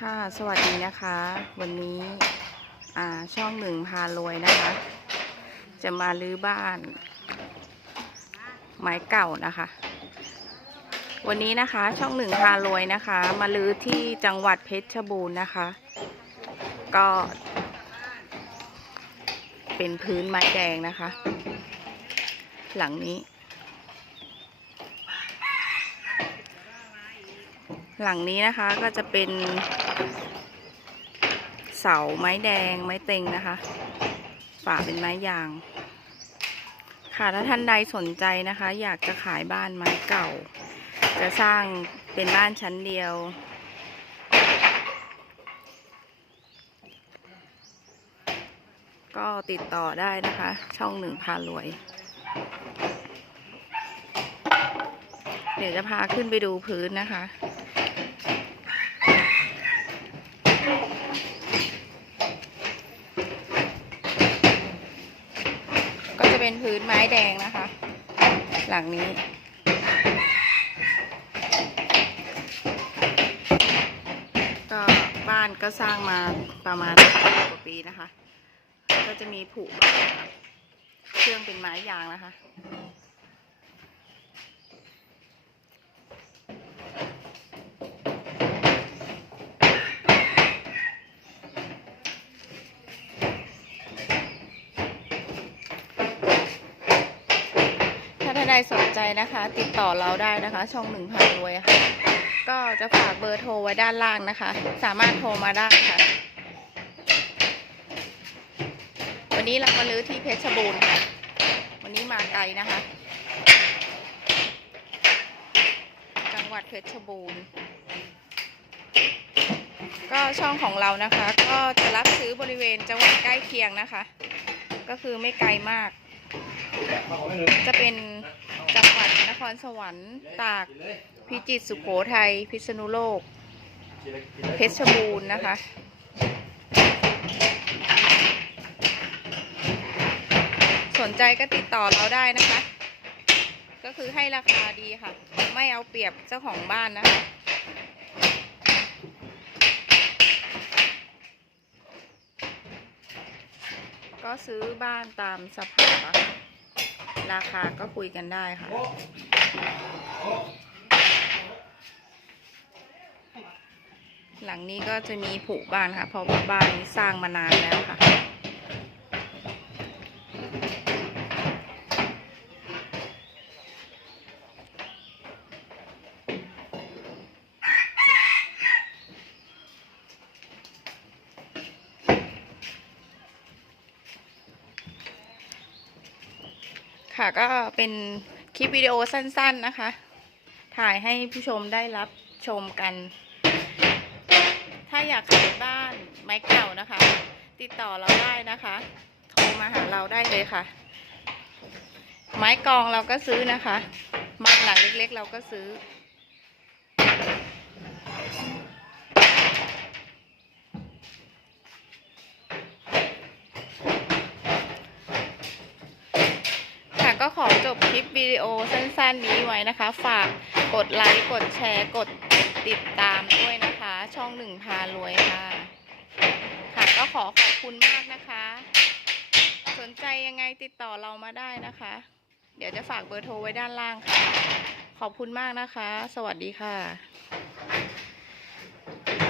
ค่ะ สวัสดีนะคะ วันนี้อ่าช่องหนึ่งพารวยนะคะ จะมาลื้อบ้าน ไม้เก่านะคะ วันนี้นะคะ ช่องหนึ่งพารวยนะคะ มาลื้อที่จังหวัดเพชรบูรณ์นะคะ ก็ เป็นพื้นไม้แดงนะคะ หลังนี้หลังนี้นะคะก็จะเป็น เสาไม้แดงไม้เต็งนะคะฝาเป็นไม้ยาง ค่ะถ้าท่านใดสนใจนะคะ อยากจะขายบ้านไม้เก่า จะสร้างเป็นบ้านชั้นเดียว ก็ติดต่อได้นะคะ ช่องหนึ่งพารวย เดี๋ยวจะพาขึ้นไปดูพื้นนะคะ ก็จะ เป็นพื้นไม้แดงนะคะ หลังนี้ ก็บ้านก็สร้างมาประมาณกว่าปีนะคะ ก็จะมีผุบ้างนะคะเครื่องเป็นไม้ยางนะคะ ถ้าท่าน ใดสนใจนะคะ ติดต่อเราได้นะคะ ช่องหนึ่งพันรวยค่ะ ก็จะฝากเบอร์โทรไว้ด้านล่างนะคะ สามารถโทรมาได้ค่ะ วันนี้เรามาลื้อที่เพชรบูรณ์ค่ะ วันนี้มาไกลนะคะ จังหวัดเพชรบูรณ์ก็ช่องของเรานะคะ ก็จะรับซื้อบริเวณจังหวัดใกล้เคียงนะคะ ก็คือไม่ไกลมาก จะเป็น จังหวัดนครสวรรค์ ตาก พิจิตร สุโขทัย พิษณุโลก เพชรบูรณ์นะคะ สนใจก็ติดต่อเราได้นะคะ ก็คือให้ราคาดีค่ะ ไม่เอาเปรียบเจ้าของบ้านนะคะก็ซื้อบ้านตามสภาพค่ะ ราคาก็คุยกันได้ค่ะ หลังนี้ก็จะมีผุบ้านค่ะ เพราะว่าบ้านนี้สร้างมานานแล้วค่ะ ค่ะก็เป็นคลิปวิดีโอสั้น ๆนะคะ ถ่ายให้ผู้ชมได้รับชมกัน ถ้าอยากขายบ้านไม้เก่านะคะ ติดต่อเราได้นะคะโทรมาหาเราได้เลยค่ะ ไม้กองเราก็ซื้อนะคะบ้านหลังเล็กๆ เราก็ซื้อ ก็ขอจบคลิปวิดีโอสั้นๆนี้ไว้นะคะ ฝากกดไลค์กดแชร์กดติดตามด้วยนะคะ ช่องหนึ่งพารวยค่ะ ค่ะก็ขอขอบคุณมากนะคะ สนใจยังไงติดต่อเรามาได้นะคะ เดี๋ยวจะฝากเบอร์โทรไว้ด้านล่างค่ะ ขอบคุณมากนะคะ สวัสดีค่ะ